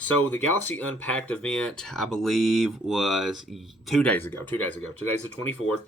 So the Galaxy Unpacked event, I believe, was 2 days ago. 2 days ago. Today's the 24th.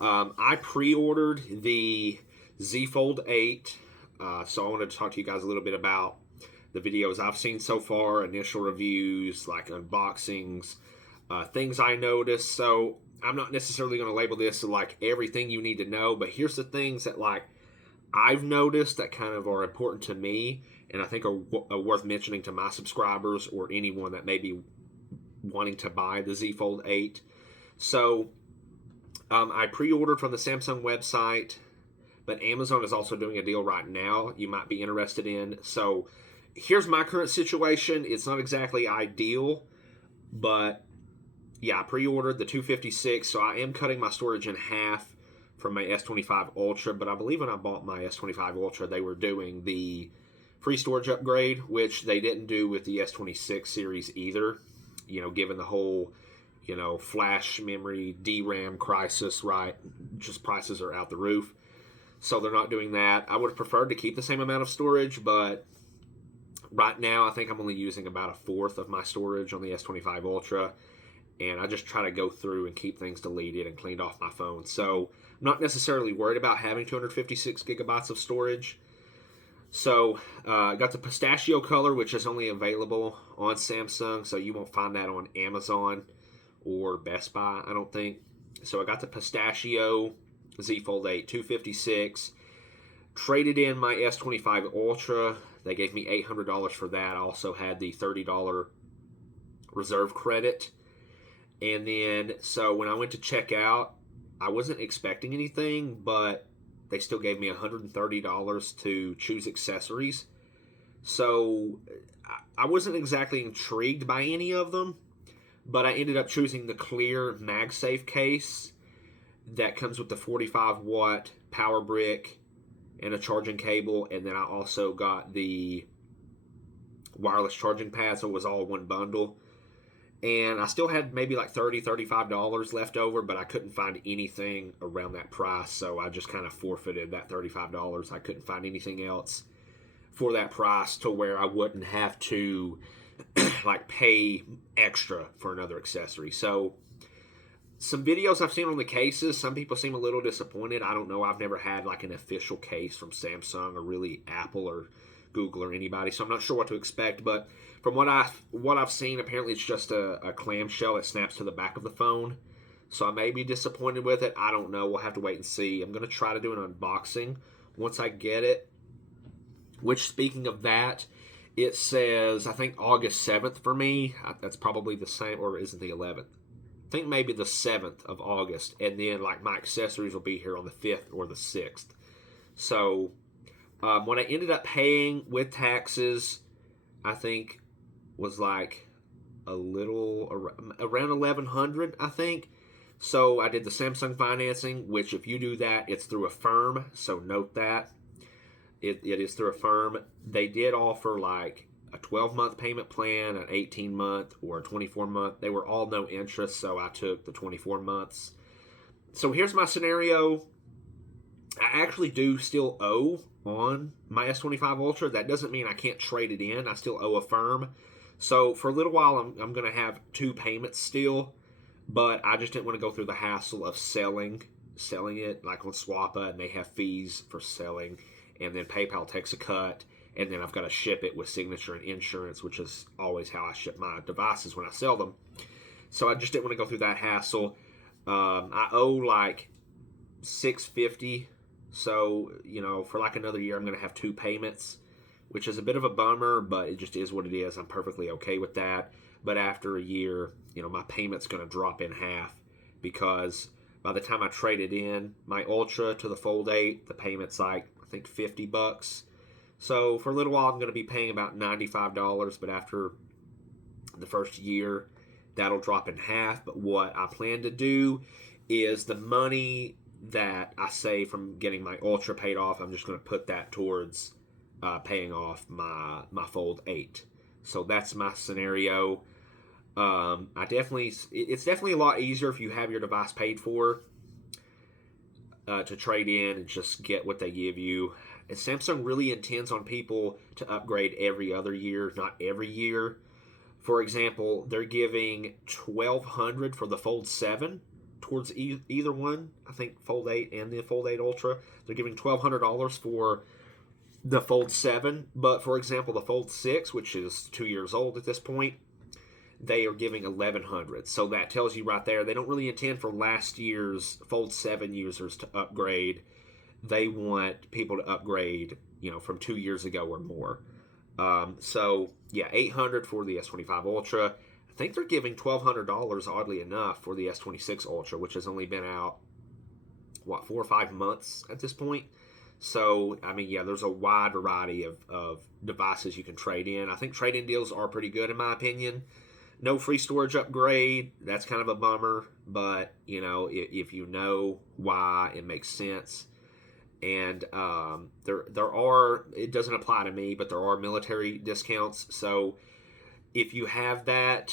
I pre-ordered the Z Fold 8. So I wanted to talk to you guys a little bit about the videos I've seen so far, initial reviews, like unboxings, things I noticed. So I'm not necessarily going to label this like everything you need to know, but here's the things that like I've noticed that kind of are important to me and I think are worth mentioning to my subscribers or anyone that may be wanting to buy the Z Fold 8. So I pre-ordered from the Samsung website, but Amazon is also doing a deal right now you might be interested in. So here's my current situation. It's not exactly ideal, but yeah, I pre-ordered the 256, so I am cutting my storage in half from my S25 Ultra, but I believe when I bought my S25 Ultra, they were doing the free storage upgrade, which they didn't do with the S26 series either, given the whole, flash memory, DRAM crisis, right? Just prices are out the roof. So they're not doing that. I would have preferred to keep the same amount of storage, but right now I think I'm only using about a fourth of my storage on the S25 Ultra, and I just try to go through and keep things deleted and cleaned off my phone. So I'm not necessarily worried about having 256 gigabytes of storage. So I got the pistachio color, which is only available on Samsung, so you won't find that on Amazon or Best Buy, I don't think. So I got the pistachio Z Fold 8 256. Traded in my S25 Ultra. They gave me $800 for that. I also had the $30 reserve credit. And then, so when I went to check out, I wasn't expecting anything, but they still gave me $130 to choose accessories. So I wasn't exactly intrigued by any of them, but I ended up choosing the clear MagSafe case that comes with the 45-watt power brick and a charging cable, and then I also got the wireless charging pad, so it was all one bundle. And I still had maybe like $30, $35 left over, but I couldn't find anything around that price, so I just kind of forfeited that $35. I couldn't find anything else for that price to where I wouldn't have to like pay extra for another accessory. So some videos I've seen on the cases, some people seem a little disappointed. I don't know. I've never had like an official case from Samsung or really Apple or Google or anybody, so I'm not sure what to expect. But from what I've seen, apparently it's just a clamshell that snaps to the back of the phone. So I may be disappointed with it. I don't know. We'll have to wait and see. I'm going to try to do an unboxing once I get it. Which, speaking of that, it says, I think August 7th for me. That's probably the same, or is it the 11th? I think maybe the 7th of August. And then, like, my accessories will be here on the 5th or the 6th. So, what I ended up paying with taxes, I think, was like a little around $1,100, I think. So I did the Samsung financing, which if you do that, it's through Affirm. So note that it is through Affirm. They did offer like a 12-month payment plan, an 18-month, or a 24-month. They were all no interest, so I took the 24 months. So here's my scenario. I actually do still owe on my S25 Ultra. That doesn't mean I can't trade it in. I still owe Affirm. So for a little while, I'm going to have two payments still, but I just didn't want to go through the hassle of selling it like on Swappa, and they have fees for selling, and then PayPal takes a cut, and then I've got to ship it with signature and insurance, which is always how I ship my devices when I sell them. So I just didn't want to go through that hassle. I owe like $650. So, for like another year, I'm going to have two payments, which is a bit of a bummer, but it just is what it is. I'm perfectly okay with that. But after a year, my payment's going to drop in half because by the time I traded in my Ultra to the Fold 8, the payment's like, I think $50. So for a little while, I'm going to be paying about $95, but after the first year, that'll drop in half. But what I plan to do is the money that I save from getting my Ultra paid off, I'm just going to put that towards paying off my Fold 8. So that's my scenario. It's definitely a lot easier if you have your device paid for to trade in and just get what they give you. And Samsung really intends on people to upgrade every other year, not every year, For example, they're giving $1,200 for the Fold 7 towards either one. I think Fold 8 and the Fold 8 Ultra. They're giving $1,200 for the Fold 7. But for example, the Fold 6, which is 2 years old at this point, they are giving $1,100. So that tells you right there, they don't really intend for last year's Fold 7 users to upgrade. They want people to upgrade, from 2 years ago or more. So yeah, $800 for the S25 Ultra. I think they're giving $1,200, oddly enough, for the S26 Ultra, which has only been out 4 or 5 months at this point. So I mean, yeah, there's a wide variety of devices you can trade in. I think trade-in deals are pretty good in my opinion. No free storage upgrade. That's kind of a bummer, but if you know why, it makes sense. And there are, it doesn't apply to me, but there are military discounts. So if you have that,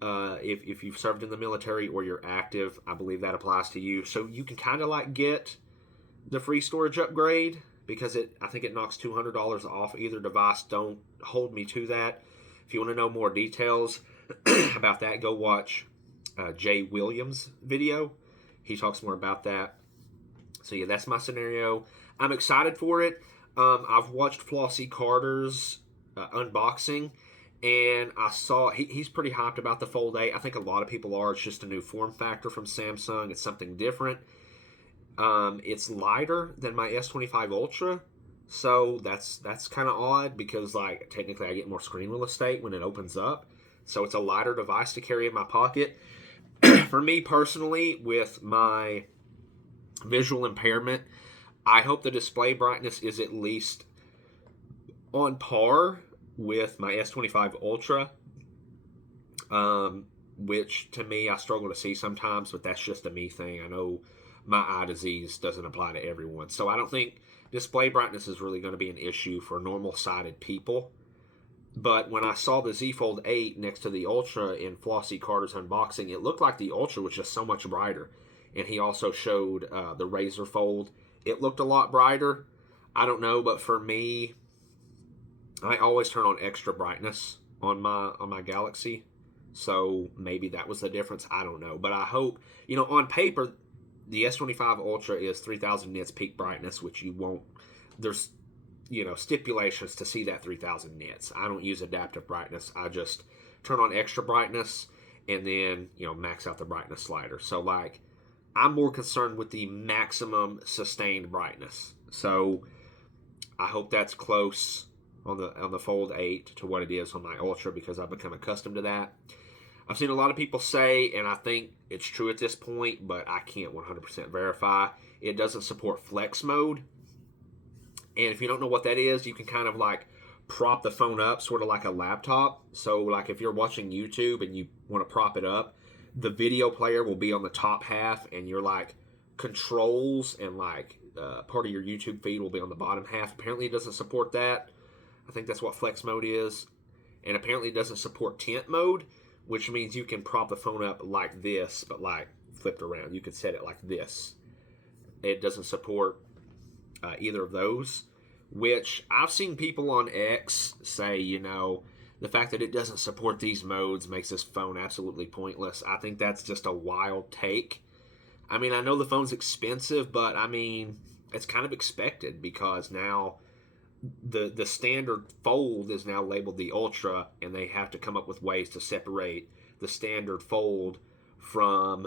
if you've served in the military or you're active, I believe that applies to you. So you can kind of like get the free storage upgrade because I think it knocks $200 off either device. Don't hold me to that. If you want to know more details about that, go watch Jay Williams' video. He talks more about that. So yeah, that's my scenario. I'm excited for it. I've watched Flossie Carter's unboxing, and I saw he's pretty hyped about the Fold 8. I think a lot of people are. It's just a new form factor from Samsung. It's something different. It's lighter than my S25 Ultra, so that's kind of odd because technically I get more screen real estate when it opens up. So it's a lighter device to carry in my pocket. For me personally, with my visual impairment, I hope the display brightness is at least on par with my S25 Ultra, which to me I struggle to see sometimes, but that's just a me thing. I know my eye disease doesn't apply to everyone, so I don't think display brightness is really going to be an issue for normal sighted people. But when I saw the Z Fold 8 next to the Ultra in Flossie Carter's unboxing, it looked like the Ultra was just so much brighter. And he also showed the Razr Fold. It looked a lot brighter. I don't know, but for me, I always turn on extra brightness on my Galaxy. So maybe that was the difference. I don't know. But I hope, on paper, the S25 Ultra is 3,000 nits peak brightness, which you won't. There's, stipulations to see that 3,000 nits. I don't use adaptive brightness. I just turn on extra brightness and then, max out the brightness slider. So, I'm more concerned with the maximum sustained brightness. So I hope that's close on the Fold 8 to what it is on my Ultra because I've become accustomed to that. I've seen a lot of people say, and I think it's true at this point, but I can't 100% verify, it doesn't support flex mode. And if you don't know what that is, you can kind of prop the phone up sort of like a laptop. So if you're watching YouTube and you want to prop it up, the video player will be on the top half, and your controls and part of your YouTube feed will be on the bottom half. Apparently, it doesn't support that. I think that's what flex mode is, and apparently, it doesn't support tent mode, which means you can prop the phone up like this, but flipped around. You could set it like this. It doesn't support either of those, which I've seen people on X say, the fact that it doesn't support these modes makes this phone absolutely pointless. I think that's just a wild take. I mean, I know the phone's expensive, but I mean, it's kind of expected because now the standard Fold is now labeled the Ultra, and they have to come up with ways to separate the standard Fold from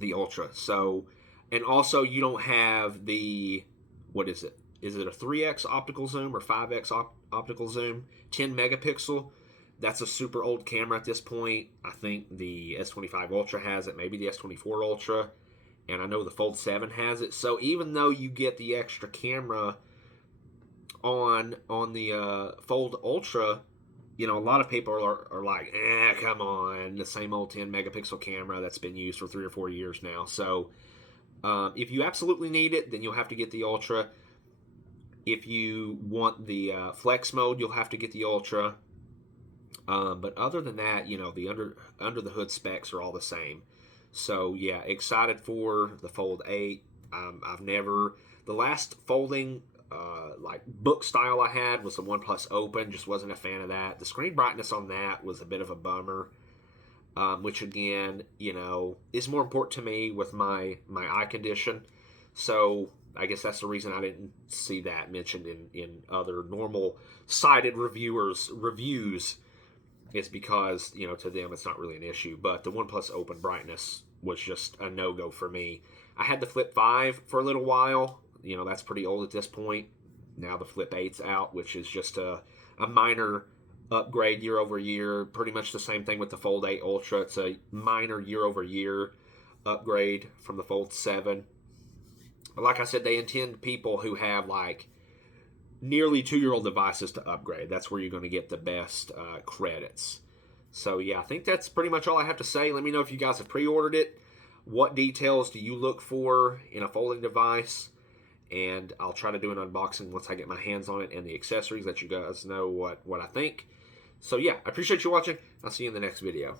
the Ultra. So, and also you don't have the, what is it? Is it a 3x optical zoom or 5x optical zoom? 10 megapixel. That's a super old camera at this point. I think the S25 Ultra has it, maybe the S24 Ultra, and I know the Fold 7 has it. So even though you get the extra camera on the Fold Ultra, a lot of people are like, come on, the same old 10 megapixel camera that's been used for 3 or 4 years now. So if you absolutely need it, then you'll have to get the Ultra. If you want the flex mode, you'll have to get the Ultra. But other than that, the under the hood specs are all the same. So yeah, excited for the Fold 8. The last folding like book style I had was the OnePlus Open. Just wasn't a fan of that. The screen brightness on that was a bit of a bummer, which again, you know, is more important to me with my eye condition. So I guess that's the reason I didn't see that mentioned in other normal sighted reviews. Is because, you know, to them it's not really an issue. But the OnePlus Open brightness was just a no-go for me. I had the Flip 5 for a little while. You know, that's pretty old at this point. Now the Flip 8's out, which is just a minor upgrade year over year. Pretty much the same thing with the Fold 8 Ultra. It's a minor year over year upgrade from the Fold 7. But like I said, they intend people who have like nearly 2-year-old devices to upgrade. That's where you're going to get the best credits. So yeah, I think that's pretty much all I have to say. Let me know if you guys have pre-ordered it. What details do you look for in a folding device? And I'll try to do an unboxing once I get my hands on it and the accessories, let you guys know what I think. So yeah, I appreciate you watching. I'll see you in the next video.